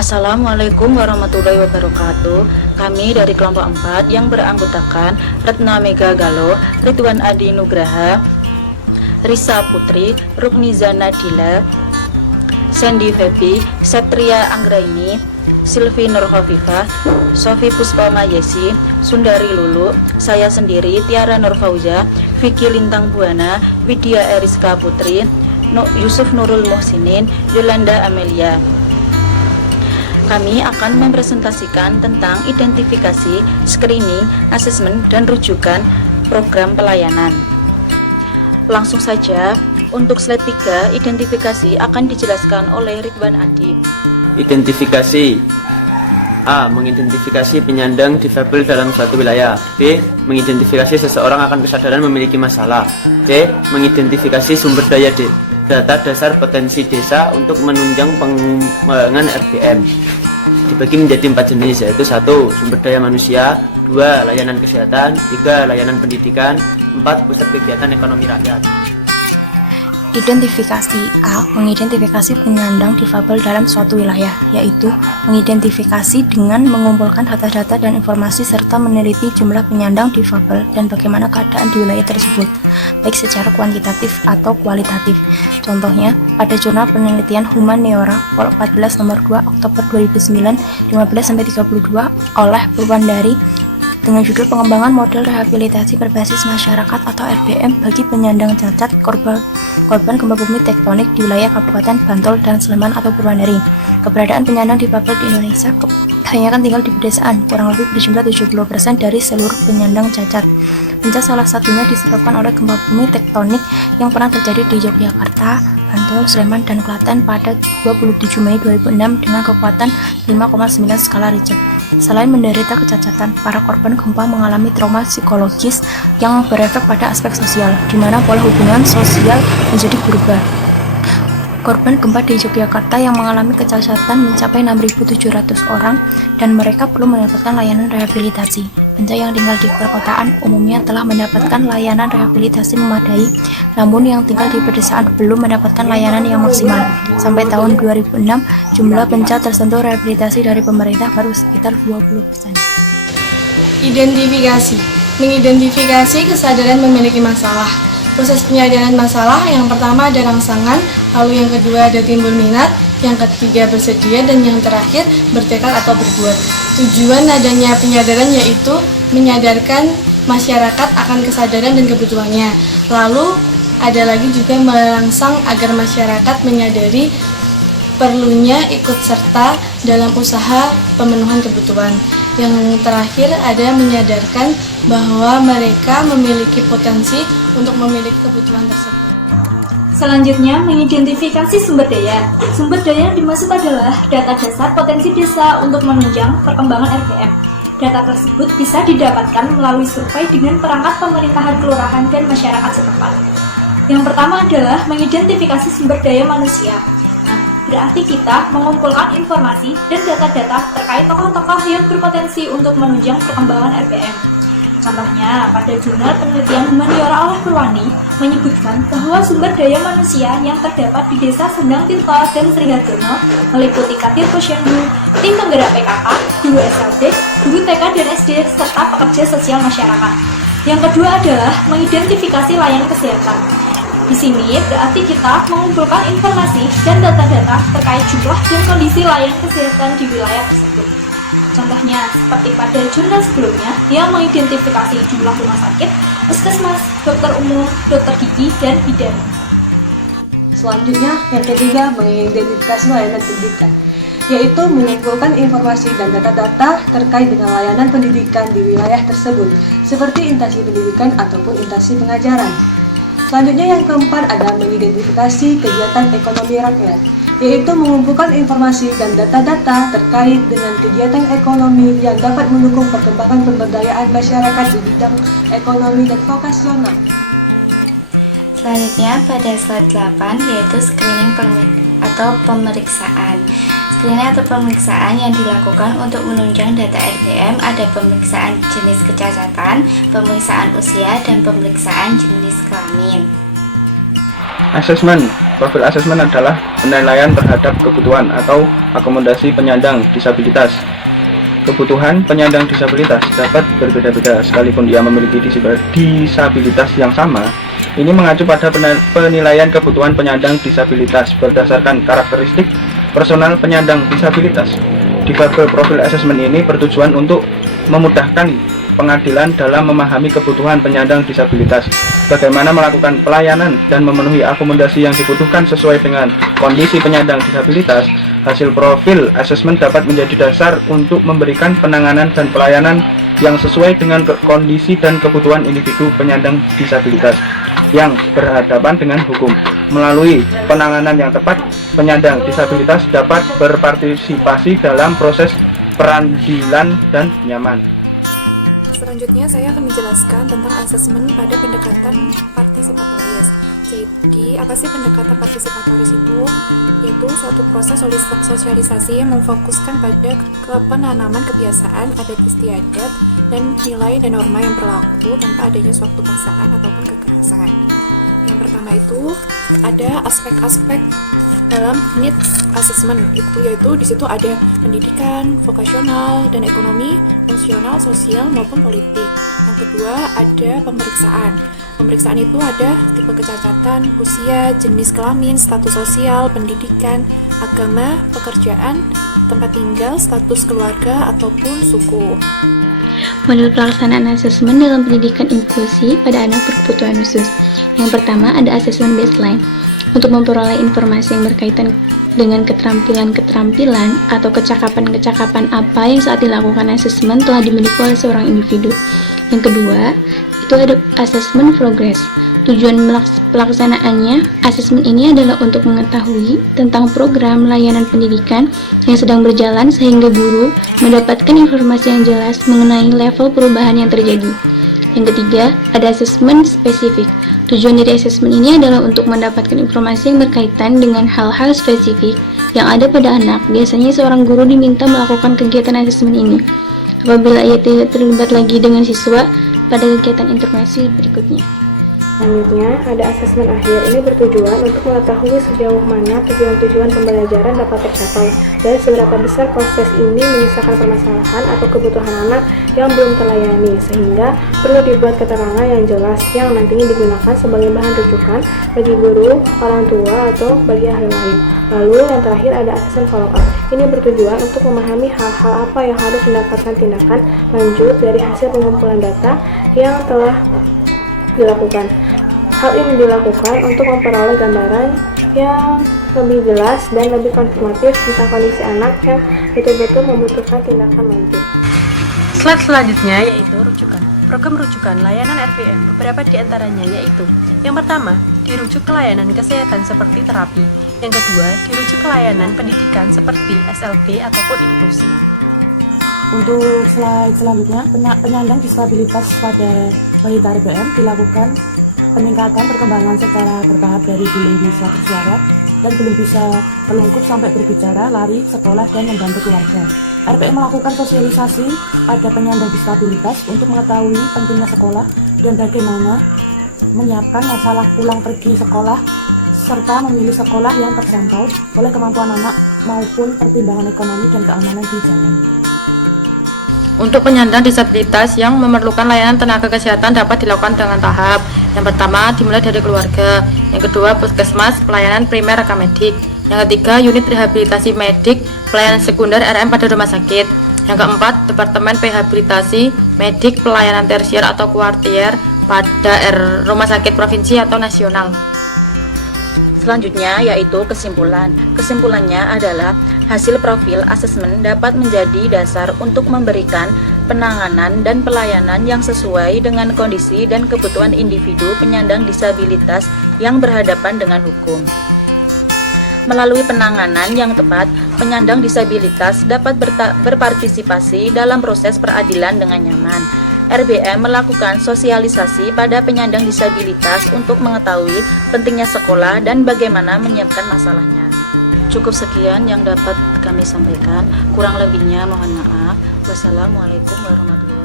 Assalamualaikum warahmatullahi wabarakatuh. Kami dari kelompok 4 yang beranggotakan Retna Mega Galo, Ridwan Adi Nugraha, Risa Putri, Rukniza Nadila, Sandy Febi, Septria Anggraini, Silvi Nurhofifah, Sofi Puspa Mayesi, Sundari Lulu, saya sendiri Tiara Nurfauza, Vicky Lintang Buana, Widya Eriska Putri, Yusuf Nurul Muhsinin, Yolanda Amelia. Kami akan mempresentasikan tentang identifikasi, screening, asesmen, dan rujukan program pelayanan. Langsung saja, untuk slide 3, identifikasi akan dijelaskan oleh Ridwan Adi. Identifikasi. A. Mengidentifikasi penyandang difabel dalam suatu wilayah. B. Mengidentifikasi seseorang akan kesadaran memiliki masalah. C. Mengidentifikasi sumber daya data dasar potensi desa untuk menunjang pengembangan RDM. Dibagi menjadi 4 jenis, yaitu 1. Sumber daya manusia, 2. Layanan kesehatan, 3. Layanan pendidikan, 4. Pusat kegiatan ekonomi rakyat. Identifikasi. A. Mengidentifikasi penyandang difabel dalam suatu wilayah, yaitu mengidentifikasi dengan mengumpulkan data-data dan informasi serta meneliti jumlah penyandang difabel dan bagaimana keadaan di wilayah tersebut, baik secara kuantitatif atau kualitatif. Contohnya, pada jurnal penelitian Humaniora Vol 14 nomor 2 Oktober 2009 15-32 oleh Purwandari dengan judul Pengembangan Model Rehabilitasi Berbasis Masyarakat atau RBM bagi penyandang cacat korban gempa bumi tektonik di wilayah Kabupaten Bantul dan Sleman atau Purwandari. Keberadaan penyandang difabel di Indonesia kebanyakan tinggal di pedesaan, kurang lebih berjumlah 70% dari seluruh penyandang cacat. Salah satunya disebabkan oleh gempa bumi tektonik yang pernah terjadi di Yogyakarta, Bantul, Sleman, dan Klaten pada 27 Mei 2006 dengan kekuatan 5,9 skala Richter. Selain menderita kecacatan, para korban gempa mengalami trauma psikologis yang berefek pada aspek sosial, di mana pola hubungan sosial menjadi berubah. Korban gempa di Yogyakarta yang mengalami kecacatan mencapai 6.700 orang dan mereka perlu mendapatkan layanan rehabilitasi. Benda yang tinggal di perkotaan umumnya telah mendapatkan layanan rehabilitasi memadai, namun yang tinggal di pedesaan belum mendapatkan layanan yang maksimal. Sampai tahun 2006, jumlah penca tersentuh rehabilitasi dari pemerintah baru sekitar 20%. Identifikasi. Mengidentifikasi kesadaran memiliki masalah. Proses penyadaran masalah, yang pertama ada rangsangan, lalu yang kedua ada timbul minat, yang ketiga bersedia, dan yang terakhir bertekad atau berbuat. Tujuan adanya penyadaran yaitu menyadarkan masyarakat akan kesadaran dan kebutuhannya. Lalu ada lagi juga merangsang agar masyarakat menyadari perlunya ikut serta dalam usaha pemenuhan kebutuhan. Yang terakhir ada menyadarkan bahwa mereka memiliki potensi untuk memiliki kebutuhan tersebut. Selanjutnya, mengidentifikasi sumber daya. Sumber daya yang dimaksud adalah data dasar potensi desa untuk menunjang perkembangan RDM. Data tersebut bisa didapatkan melalui survei dengan perangkat pemerintahan kelurahan dan masyarakat setempat. Yang pertama adalah mengidentifikasi sumber daya manusia. Berarti kita mengumpulkan informasi dan data-data terkait tokoh-tokoh yang berpotensi untuk menunjang perkembangan RBM. Contohnya, pada jurnal penelitian Humaniora oleh Purwani menyebutkan bahwa sumber daya manusia yang terdapat di Desa Sendang Tirto dan Sri Harjono meliputi Kadir Posyandu, tim penggerak PKK, guru SLD, guru TK dan SD, serta pekerja sosial masyarakat. Yang kedua adalah mengidentifikasi layanan kesehatan. Di sini berarti kita mengumpulkan informasi dan data-data terkait jumlah dan kondisi layanan kesehatan di wilayah tersebut. Contohnya, seperti pada jurnal sebelumnya yang mengidentifikasi jumlah rumah sakit, puskesmas, dokter umum, dokter gigi, dan bidan. Selanjutnya, yang ketiga, mengidentifikasi layanan pendidikan, yaitu mengumpulkan informasi dan data-data terkait dengan layanan pendidikan di wilayah tersebut, seperti instansi pendidikan ataupun instansi pengajaran. Selanjutnya yang keempat ada mengidentifikasi kegiatan ekonomi rakyat, yaitu mengumpulkan informasi dan data-data terkait dengan kegiatan ekonomi yang dapat mendukung perkembangan pemberdayaan masyarakat di bidang ekonomi dan vokasional. Selanjutnya pada slide 8 yaitu screening atau pemeriksaan. Screening atau pemeriksaan yang dilakukan untuk menunjang data RDM ada pemeriksaan jenis kecacatan, pemeriksaan usia, dan pemeriksaan jenis kelamin. Asesmen. Profil asesmen adalah penilaian terhadap kebutuhan atau akomodasi penyandang disabilitas. Kebutuhan penyandang disabilitas dapat berbeda-beda sekalipun ia memiliki disabilitas yang sama. Ini mengacu pada penilaian kebutuhan penyandang disabilitas berdasarkan karakteristik personal penyandang disabilitas. Difabel profil assessment ini bertujuan untuk memudahkan pengadilan dalam memahami kebutuhan penyandang disabilitas, bagaimana melakukan pelayanan dan memenuhi akomodasi yang dibutuhkan sesuai dengan kondisi penyandang disabilitas. Hasil profil assessment dapat menjadi dasar untuk memberikan penanganan dan pelayanan yang sesuai dengan kondisi dan kebutuhan individu penyandang disabilitas yang berhadapan dengan hukum. Melalui penanganan yang tepat, penyandang disabilitas dapat berpartisipasi dalam proses peradilan dan nyaman. Selanjutnya saya akan menjelaskan tentang asesmen pada pendekatan partisipatoris. Jadi, apa sih pendekatan partisipatoris itu? Yaitu suatu proses sosialisasi yang memfokuskan pada penanaman kebiasaan, adat istiadat, dan nilai dan norma yang berlaku tanpa adanya suatu paksaan ataupun kekerasan. Yang pertama itu ada aspek-aspek dalam needs assessment, yaitu di situ ada pendidikan, vokasional, dan ekonomi, fungsional, sosial maupun politik. Yang kedua ada pemeriksaan. Pemeriksaan itu ada tipe kecacatan, usia, jenis kelamin, status sosial, pendidikan, agama, pekerjaan, tempat tinggal, status keluarga ataupun suku. Model pelaksanaan asesmen dalam pendidikan inklusi pada anak berkebutuhan khusus. Yang pertama ada asesmen baseline. Untuk memperoleh informasi yang berkaitan dengan keterampilan-keterampilan atau kecakapan-kecakapan apa yang saat dilakukan asesmen telah dimiliki oleh seorang individu. Yang kedua, itu ada asesmen progress. Tujuan pelaksanaannya, asesmen ini adalah untuk mengetahui tentang program layanan pendidikan yang sedang berjalan sehingga guru mendapatkan informasi yang jelas mengenai level perubahan yang terjadi. Yang ketiga, ada asesmen spesifik. Tujuan dari asesmen ini adalah untuk mendapatkan informasi yang berkaitan dengan hal-hal spesifik yang ada pada anak. Biasanya seorang guru diminta melakukan kegiatan asesmen ini apabila ia tidak terlibat lagi dengan siswa pada kegiatan intervensi berikutnya. Selanjutnya, ada asesmen akhir. Ini bertujuan untuk mengetahui sejauh mana tujuan-tujuan pembelajaran dapat tercapai dan seberapa besar proses ini menyisakan permasalahan atau kebutuhan anak yang belum terlayani, sehingga perlu dibuat keterangan yang jelas yang nantinya digunakan sebagai bahan rujukan bagi guru, orang tua, atau bagi ahli lain. Lalu yang terakhir ada asesmen follow up. Ini bertujuan untuk memahami hal-hal apa yang harus mendapatkan tindakan lanjut dari hasil pengumpulan data yang telah dilakukan. Hal ini dilakukan untuk memperoleh gambaran yang lebih jelas dan lebih konfirmatif tentang kondisi anak yang betul-betul membutuhkan tindakan lanjut. Slide selanjutnya yaitu rujukan. Program rujukan layanan RPM, beberapa di antaranya yaitu: yang pertama, dirujuk ke layanan kesehatan seperti terapi. Yang kedua, dirujuk ke layanan pendidikan seperti SLB ataupun inklusi. Untuk slide selanjutnya, penyandang disabilitas pada balita RPM dilakukan peningkatan perkembangan secara bertahap dari belum bisa bersuara dan belum bisa terlungkup sampai berbicara, lari, sekolah, dan membantu keluarga. RPM melakukan sosialisasi pada penyandang disabilitas untuk mengetahui pentingnya sekolah dan bagaimana menyiapkan masalah pulang pergi sekolah serta memilih sekolah yang terjangkau oleh kemampuan anak maupun pertimbangan ekonomi dan keamanan di jalan. Untuk penyandang disabilitas yang memerlukan layanan tenaga kesehatan dapat dilakukan dengan tahap. Yang pertama, dimulai dari keluarga. Yang kedua, puskesmas, pelayanan primer rekam medik. Yang ketiga, unit rehabilitasi medik, pelayanan sekunder RM pada rumah sakit. Yang keempat, departemen rehabilitasi medik, pelayanan tersier atau kuartier pada rumah sakit provinsi atau nasional. Selanjutnya yaitu kesimpulan. Kesimpulannya adalah hasil profil asesmen dapat menjadi dasar untuk memberikan penanganan dan pelayanan yang sesuai dengan kondisi dan kebutuhan individu penyandang disabilitas yang berhadapan dengan hukum. Melalui penanganan yang tepat, penyandang disabilitas dapat berpartisipasi dalam proses peradilan dengan nyaman. RBM melakukan sosialisasi pada penyandang disabilitas untuk mengetahui pentingnya sekolah dan bagaimana menyiapkan masalahnya. Cukup sekian yang dapat kami sampaikan, kurang lebihnya mohon maaf. Wassalamualaikum warahmatullahi wabarakatuh.